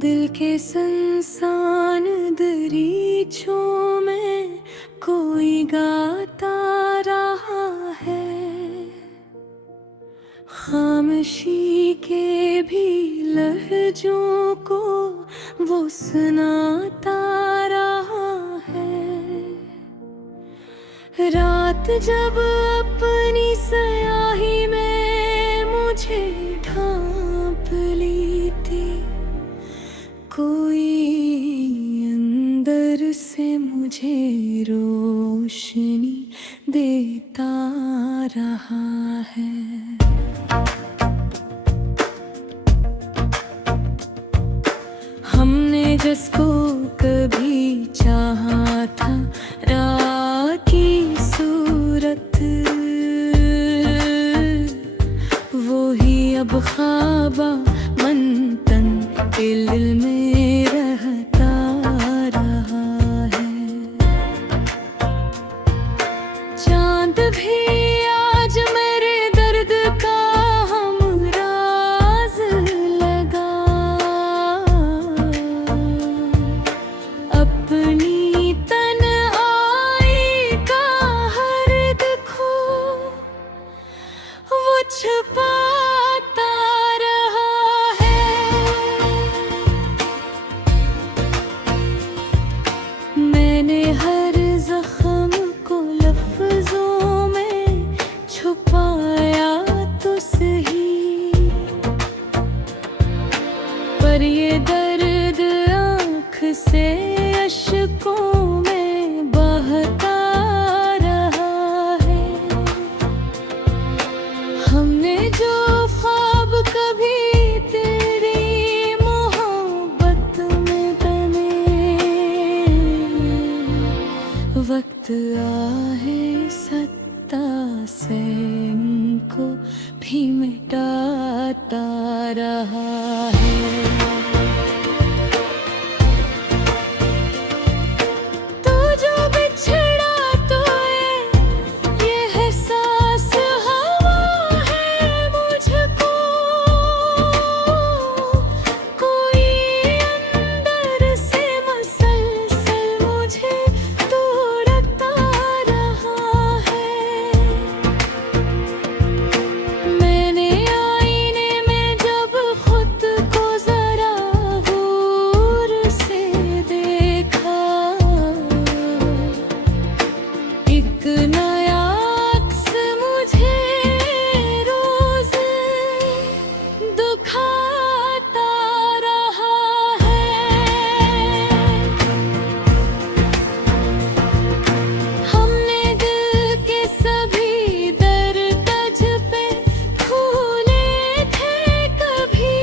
दिल के संसान दरीचों में कोई गाता रहा है। खामोशी के भी लहजों को वो सुनाता रहा है। रात जब अपनी स्याही में मुझे ढांप ली थी, कोई अंदर से मुझे रोशनी देता रहा है। हमने जिसको कभी चाहा था, राह की सूरत, वो ही अब ख्वाबा मन तन दिल में रहता रहा है। चांद भी आज मेरे दर्द का हमराज लगा, अपनी तन्हाई का हर दुखो वो छुपाता रहा है। मैंने हर जख्म को लफ्जों में छुपाया तो सही, पर ये दर्द आँख से अश्कों में बहता रहा है। हमने जो ख्वाब कभी तेरी मोहब्बत में बने, वक्त आहे सत्ता से इनको भी मिटाता रहा है। तू जो बिछड़ा तो ये एहसास हवा है मुझको, कोई अंदर से मसलसल मुझे तोड़ता रहा है। मैंने आईने में जब खुद को जरा गौर से देखा, एक नया अक्स मुझे रोज दुखाता रहा है। हमने दिल के सभी दर तज पे खोले थे कभी,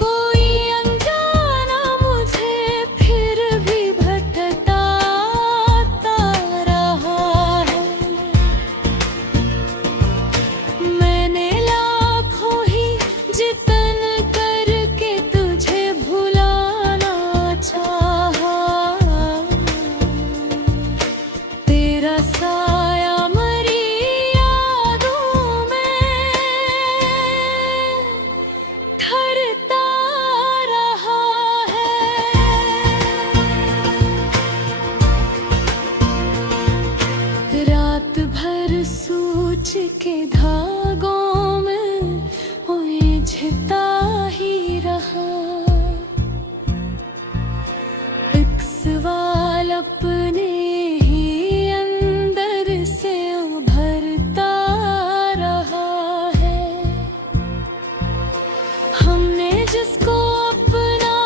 कोई अनजाना मुझे फिर भी भटकाता रहा है। मैंने लाखों ही जितन करके तुझे भुलाना चाहा, तेरा साया मरी यादों में ठहरता रहा है। रात भर सोच के धागों में उलझता ही रहा, एक सवाल अपने ही अंदर से उभरता रहा है। हमने जिसको अपना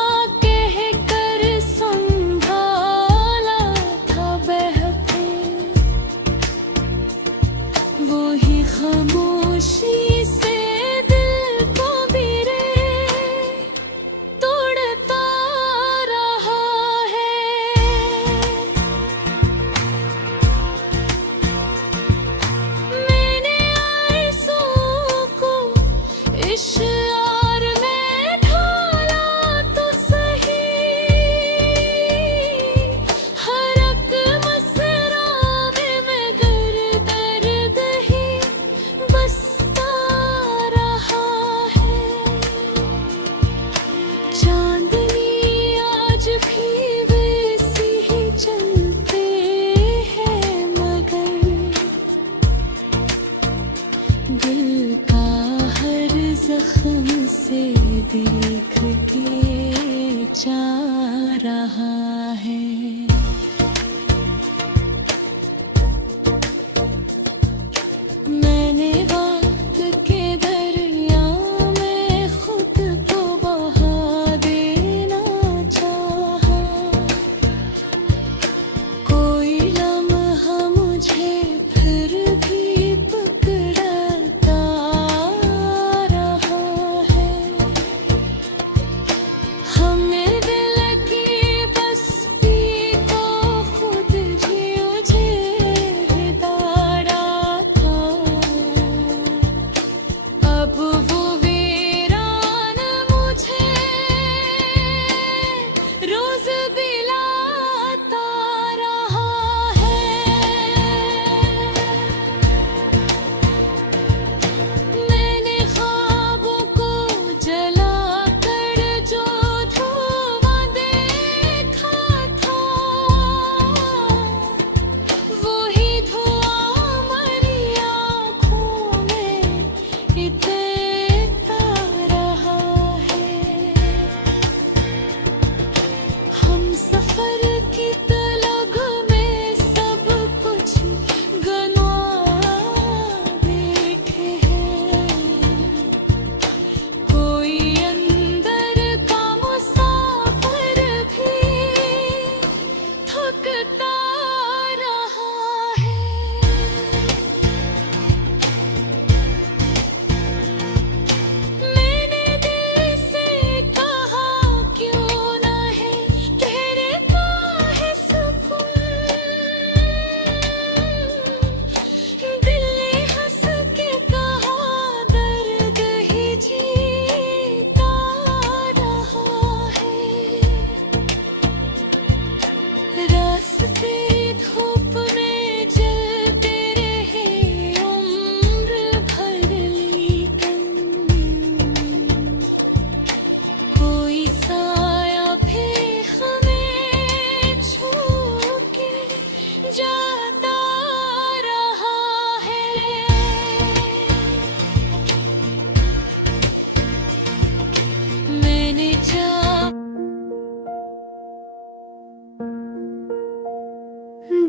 कह कर संभाला था बहके, वो ही खामोशी से दिल को बिरे तोड़ता रहा है। जा रहा है। मैंने वक्त के दरिया में खुद को बहा देना चाहा, कोई लम्हा मुझे फिर भी पकड़ता रहा है। हमने दिल की बस्ती को खुद ही उजेड़ डाला था, अब वो वीरान मुझे रोज बिलाता रहा है। मैंने ख्वाबों को जलाकर जो धुआं देखा था, वही धुआं मेरी आँखों में इतना रहा है। हम सफर की तलब में सब कुछ गंवा बैठे हैं, कोई अंदर का मुसाफिर भी थकता रहा है। मैंने दिल से कहा क्यों ना है तेरे पास सुकून, दिल ने हंस के कहा दर्द ही जीता रहा है। रास्ते धूप में जलते रहे उम्र भर, लेकिन कोई साया भी हमें छू के जाता रहा है। मैंने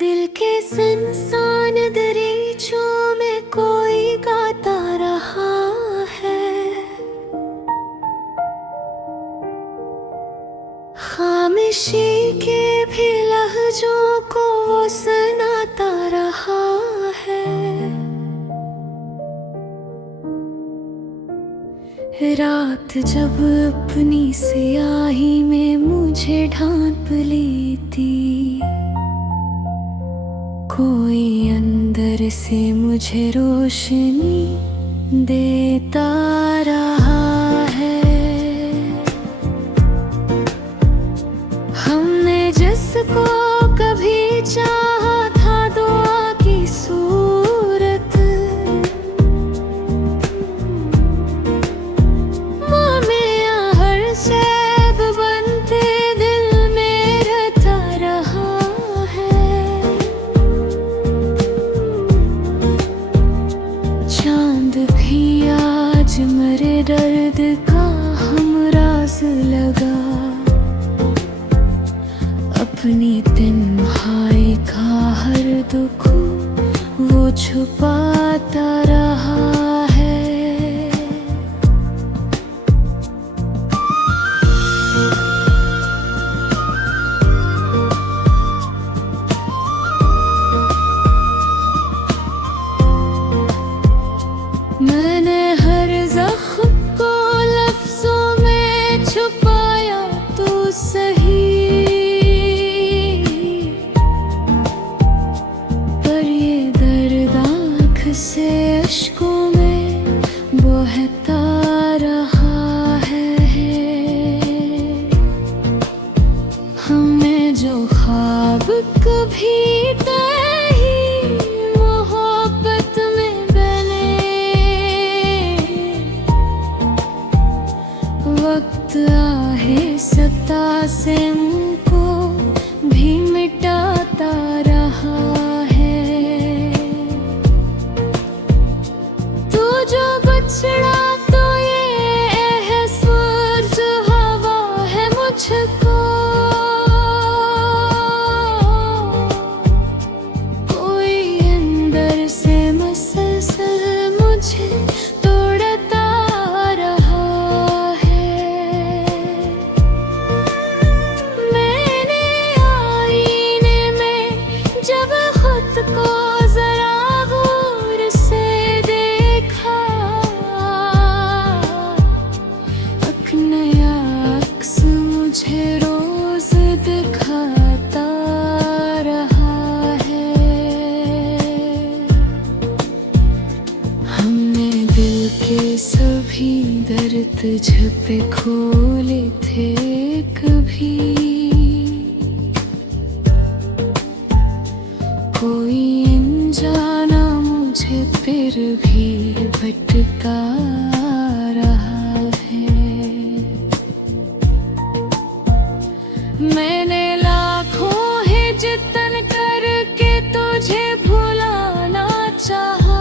दिल के सुनसान दरीचों में कोई गाता रहा है, खामोशी के भी लहजों को वो सुनाता रहा है। रात जब अपनी स्याही में मुझे ढांप लेती, कोई अंदर से मुझे रोशनी देता रहा है। हमने जिसको कभी चाहा था दुआ की सूरत, मामिया हर सैब बनते दिल में रहता रहा है। चांद भी आज मेरे दर्द का हमराज लगा, अपनी तन्हाई का हर दुख वो छुपाता रहा है। मैंने हर जख्म को लफ्जों में छुपाया तो सही, पर ये दर्द आँख से अश्कों में बहता रहा है। हमें जो ख्वाब कभी नहीं मोहब्बत में बने, वक्त आहे सत्ता से उनको भी मिटाता रहा है। तू जो बछड़ा तो ये है सूरज हवा है मुझको मुझे रोज दिखाता रहा है। हमने दिल के सभी दर्द छुपे खोले थे कभी। कोई अनजाना मुझे फिर भी भटका रहा है। मैंने लाखों ही जतन करके तुझे भुलाना चाहा।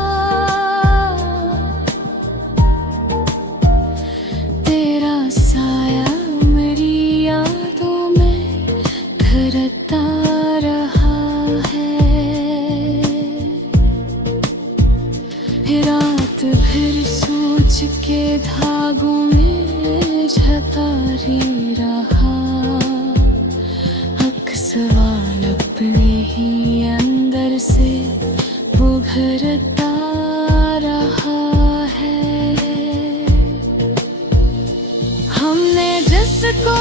तेरा साया मेरी यादों में धरता रहा है। रात भर सोच के धागों में झकारी रहा। सवाल अपने ही अंदर से उभरता रहा है। हमने जिसको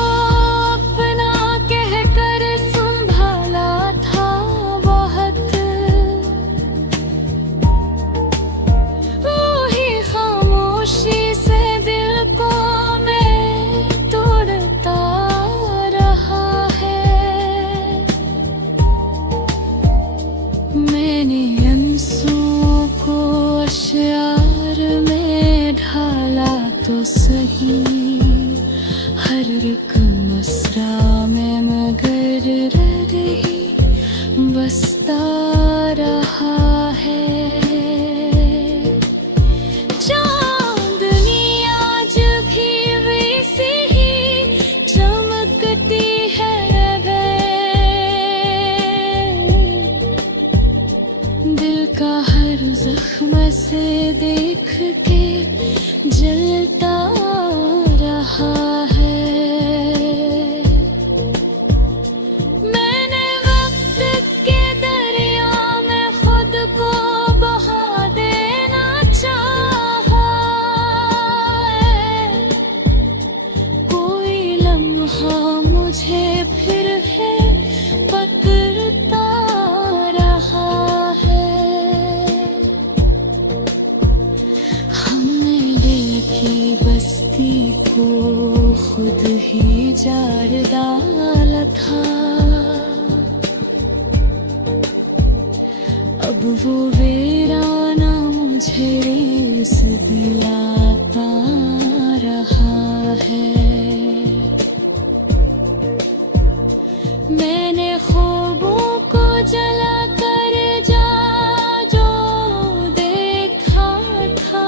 अपना कहकर संभाला था बहुत, वो ही खामोशी से दिल को मैं तोड़ता रहा है। मैंने आंसुओं को अश्यार में ढाला तो सही। हर एक मसरा में मगर रही बसता रहा है। चांदनी आज भी वैसी ही चमकती है दिल का हर जख्म से देख के जलता रहा है। मैंने वक्त के दरिया में खुद को बहा देना चाहा। कोई लम्हा मुझे फिर है पकड़ता रहा है। हमने दिल की बस्ती को खुद ही जार डाला था। अब वो वीराना मुझे रेस दिलाता रहा है। मैंने ख्वाबों को जला कर जा जो देखा था,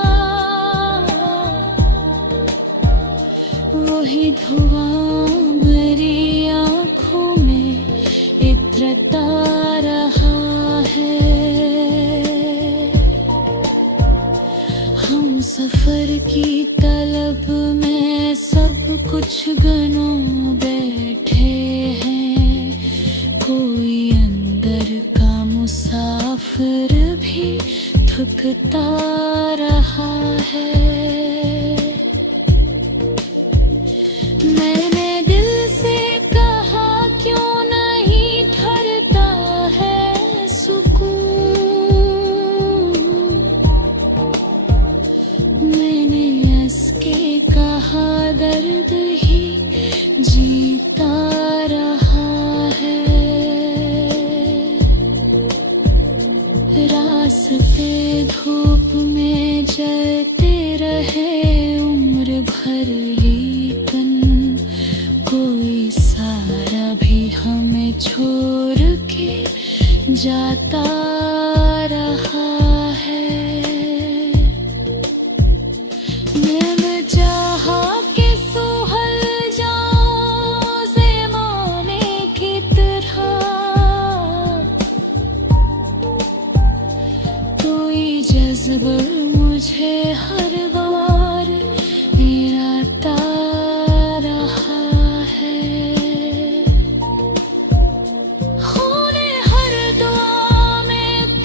वही धुआं मेरी आँखों में इतरता रहा है। हम सफर की तलब में सब कुछ गनो बैठे हैं। कोई अंदर का मुसाफिर भी थकता रहा है। मैंने दिल से कहा क्यों नहीं ठहरता है सुकून। मैंने हंस के कहा दर्द ही जीता रहा है। रास्ते धूप में जलते रहे उम्र भर, लेकिन कोई सारा भी हमें छोड़ के जाता रहा है। मैं चाहा के सुहल जाऊं ज़माने की तरह, कोई जज्बा मुझे हर बार गिराता रहा है। खूने हर दुआ में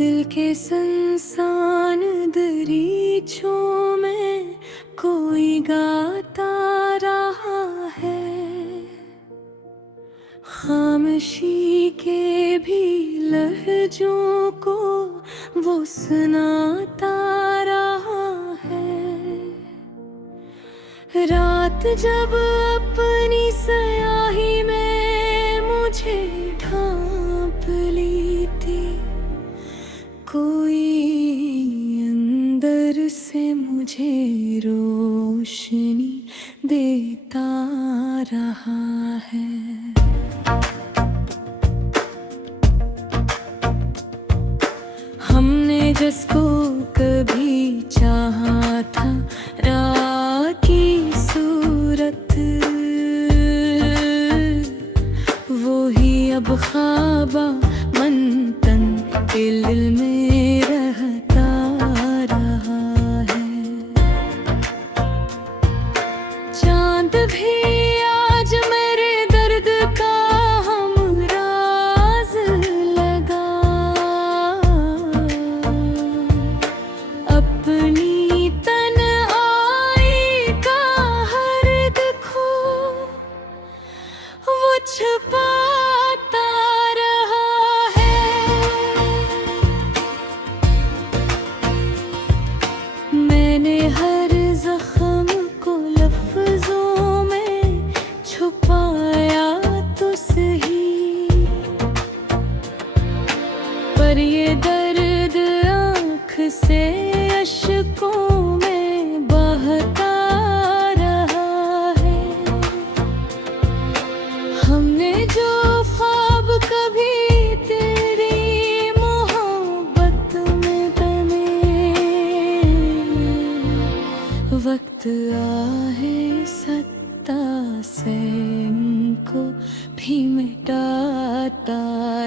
दिल के संसान दरीचों में कोई गाता रहा है, खामोशी के भी लहजों को वो सुनाता रहा है। रात जब अपनी स्याही में मुझे ढांप ली थी, कोई अंदर से मुझे रोशनी देता रहा है। हमने जिसको कभी चाहा था, रात की सूरत, वो ही अब ख्वाबा मन तन दिल में रहता रहा है। चांद भी आज मेरे दर्द का हमराज लगा, अपनी तन्हाई का हर दुखो वो छुपाता रहा है। मैंने हर जख्म को लफ्जों में छुपाया तो सही, पर ये दर्द आँख से अश्कों में बहता रहा है। हमने जो ख्वाब कभी तेरी मोहब्बत में बने, वक्त आहे सत्ता से इनको भी मिटाता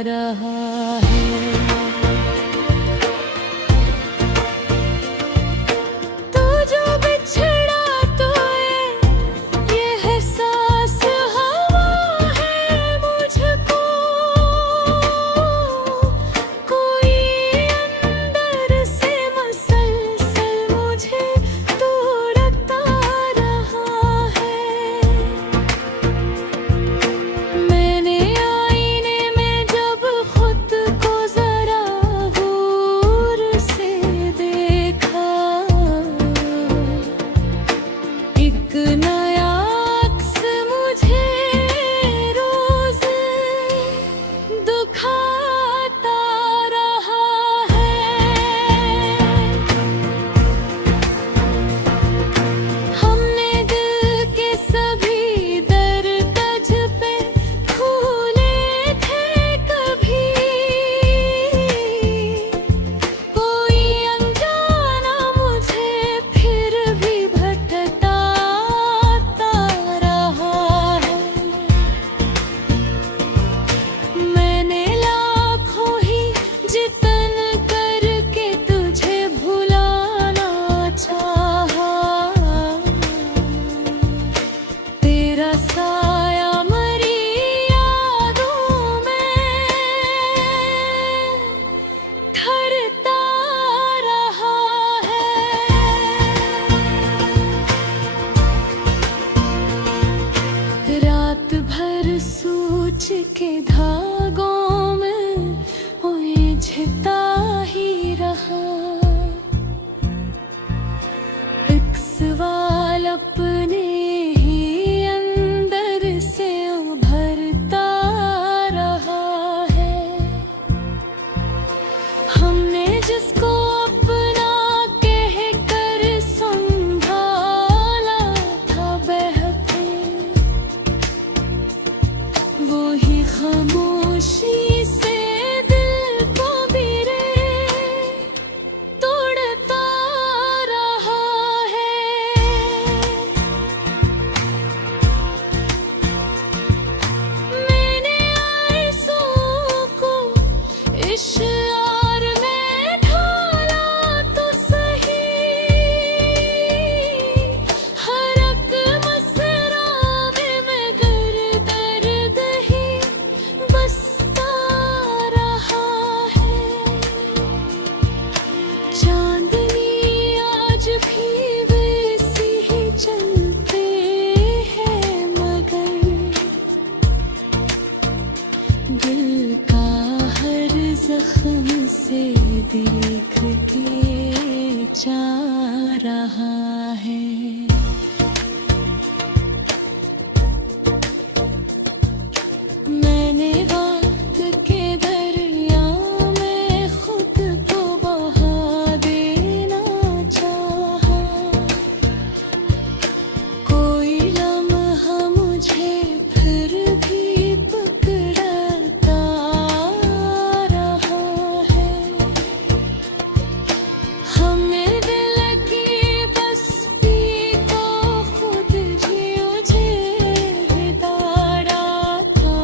रहा है। तो जो बिछड़ा तो ये एहसास हवा है मुझको, कोई अंदर से मसलसल मुझे तोड़ता रहा है। मैंने आईने में जब खुद को जरा गौर से देखा, एक नया अक्स मुझे रोज दुखाता रहा है। हमने दिल के सभी दरकज पे खोले थे कभी, कोई अनजाना मुझे फिर भी भटकाता रहा है। मैंने लाखों ही जितन करके तुझे भुलाना चाहा, तेरा साया मरी यादों में ठहरता रहा है। रात भर सोच के धागों में उलझता ही रहा, एक सवाल अपने ही अंदर से उभरता रहा है। हमने जिसको अपना कह कर संभाला था बहके, वो ही खामोशी से दिल को बिरे तोड़ता रहा है। जा रहा है। मैंने वक्त के दरिया में खुद को बहा देना चाहा, कोई लम्हा मुझे फिर भी पकड़ता रहा है। हमें दिल की बस्ती को खुद ही उजेड़ता था,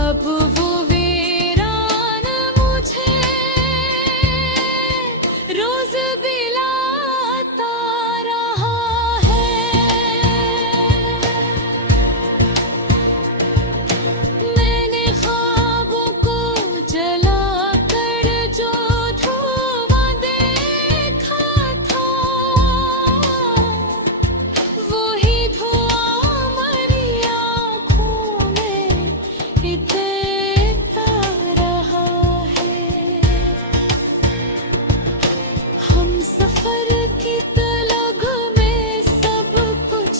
अब वो वीरान मुझे रोज बिलाता रहा है। मैंने ख्वाबों को जला कर जो धुआं देखा था, वही धुआं मेरी आँखों में इतना रहा है। हम सफर की तलग में सब कुछ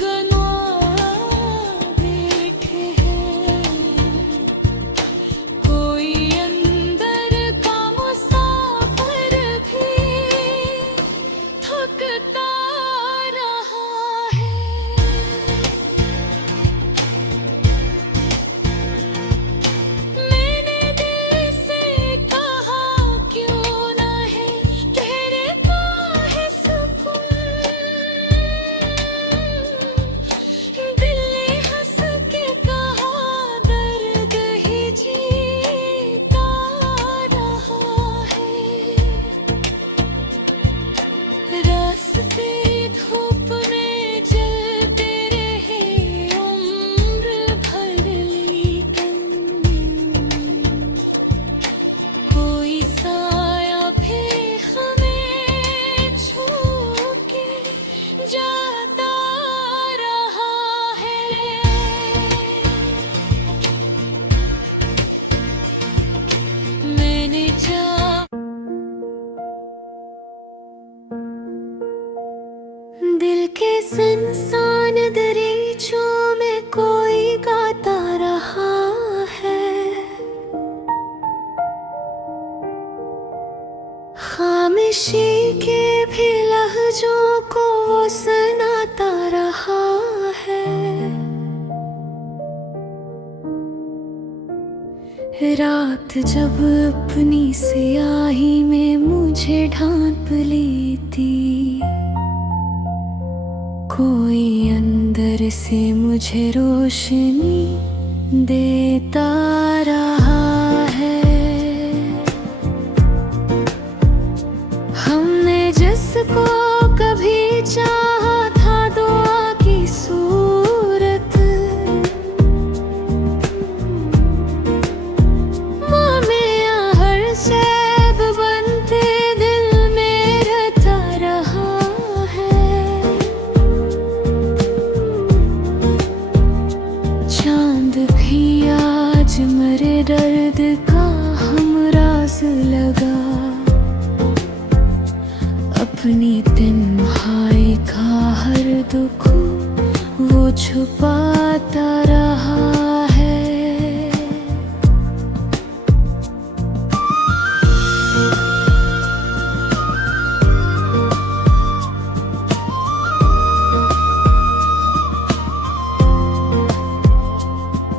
गंवा बैठे हैं, कोई अंदर का मुसाफिर भी थकता रहा है। मैंने दिल से कहा क्यों न है तेरे पास सुकून, दिल ने हंस के कहा दर्द ही जीता रहा है। रास्ते धूप में जलते रहे उम्र भर, लेकिन कोई साया भी हमें छू के जाता रहा है। मैंने दिल के सुनसान दरीचों में कोई गाता रहा है, खामोशी के भी लहजों को वो सुनाता रहा है। रात जब अपनी स्याही में मुझे ढांप लेती, कोई अंदर से मुझे रोशनी देता रहा है। हमने जिसको कभी चाहा था दुआ की सूरत, माँ में हर सैब बनते दिल में रहता रहा है। चांद भी आज मेरे दर्द का हमराज लगा, अपनी तन्हाई का हर दुख वो छुपाता रहा है।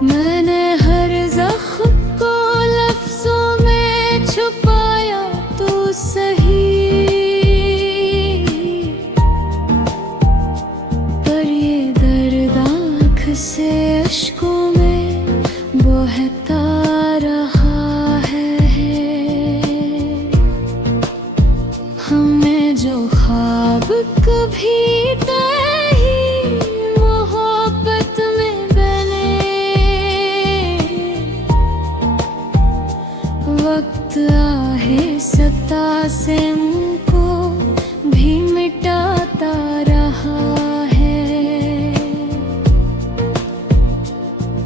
मैंने हर जख्म को लफ्जों में छुपाया तो सही, पर ये दर्द आँख से अश्कों में बहता रहा है। हमें जो ख्वाब कभी नहीं मोहब्बत में बने, वक्त आहे सत्ता से उनको भी मिटाता रहा है।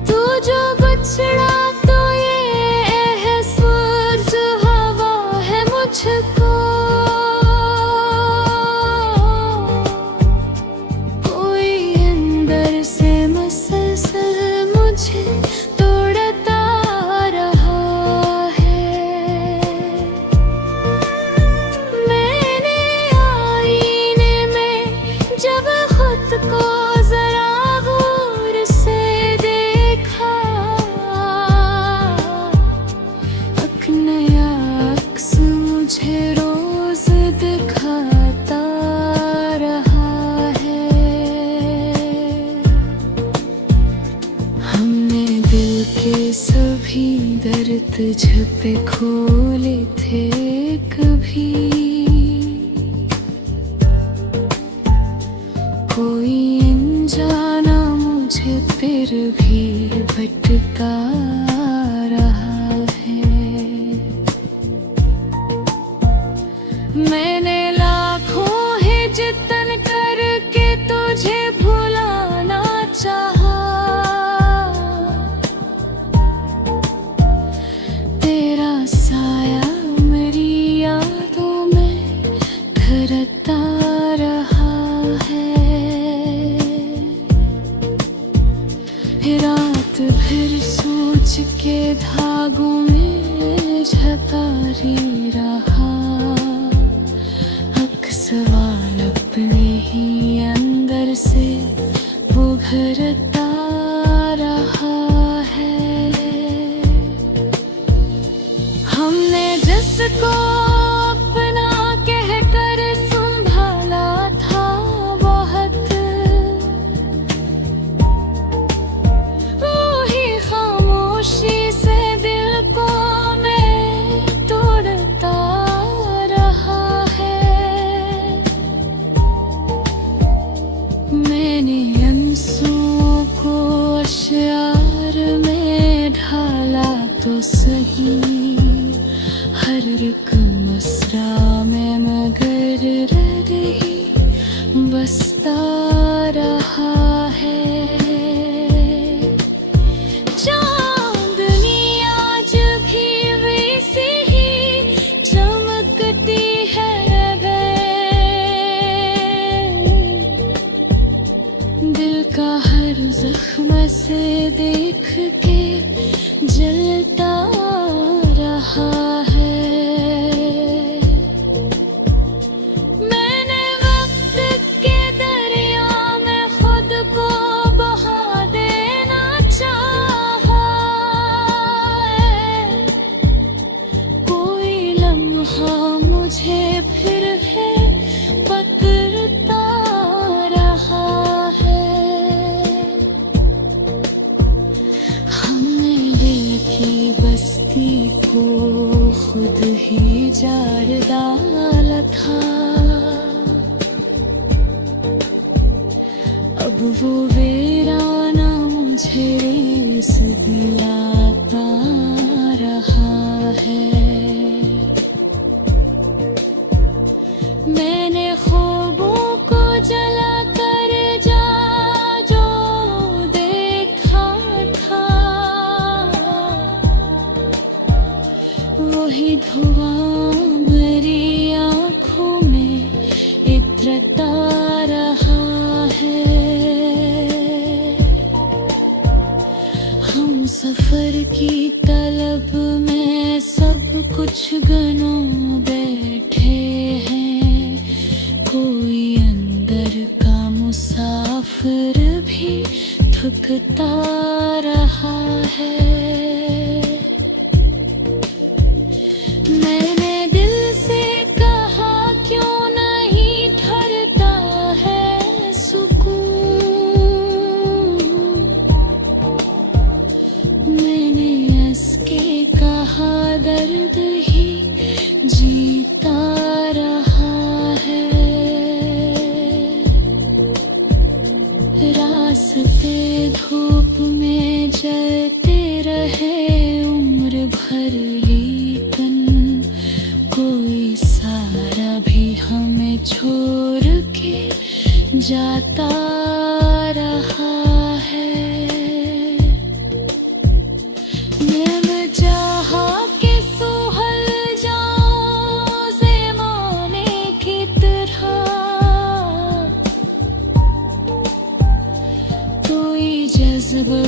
तू जो बछड़ा तो ये है सूरज हवा है मुझ मुझे रोज दिखाता रहा है। हमने दिल के सभी दर्द छुपे खोले थे कभी। कोई अनजाना मुझे फिर भी भटका रहा है। मैंने लाखों हिजतन करके तुझे भुलाना चाहा। तेरा साया मेरी यादों में घरता रहा है। रात भर सोच के धागों में झकारी रहा। हक सवाल अपने ही अंदर से उभरता रहा है। हमने जिसको अपना कहकर संभाला था बहुत, वही खामोशी से दिल को मैं तोड़ता रहा है। मैंने आंसुओं को अश्यार में ढाला तो सही, हर एक मसरा में मगर रद ही बसता रहा है। चांदनी आज भी वैसी ही चमकती है वे। दिल का हर जख्म से देख के जलता रहा है। मैंने वक्त के दरिया में खुद को बहा देना चाहा है। कोई लम्हा मुझे फिर है पकड़ता रहा है। हमने दिल की बस्ती को खुद ही जार डाला था। अब वो वीराना मुझे रेस दिलाता रहा है। मैंने ख्वाबों को जला कर जा जो देखा था, वही धुआं मेरी आँखों में इतरता रहा है। हम सफर की तलब में सब कुछ गनो बैठे हैं। कोई अंदर का मुसाफिर भी थकता रहा है। मैंने दिल से कहा क्यों नहीं ठहरता है सुकून। मैंने हंस के कहा दर्द ही जीता रहा है। रास्ते धूप में जलते रहे उम्र भर, लेकिन कोई सारा भी हमें छोड़ के जाता रहा है। मैं चाहा के सुहल जाऊं ज़माने की तरह। कोई जज्बा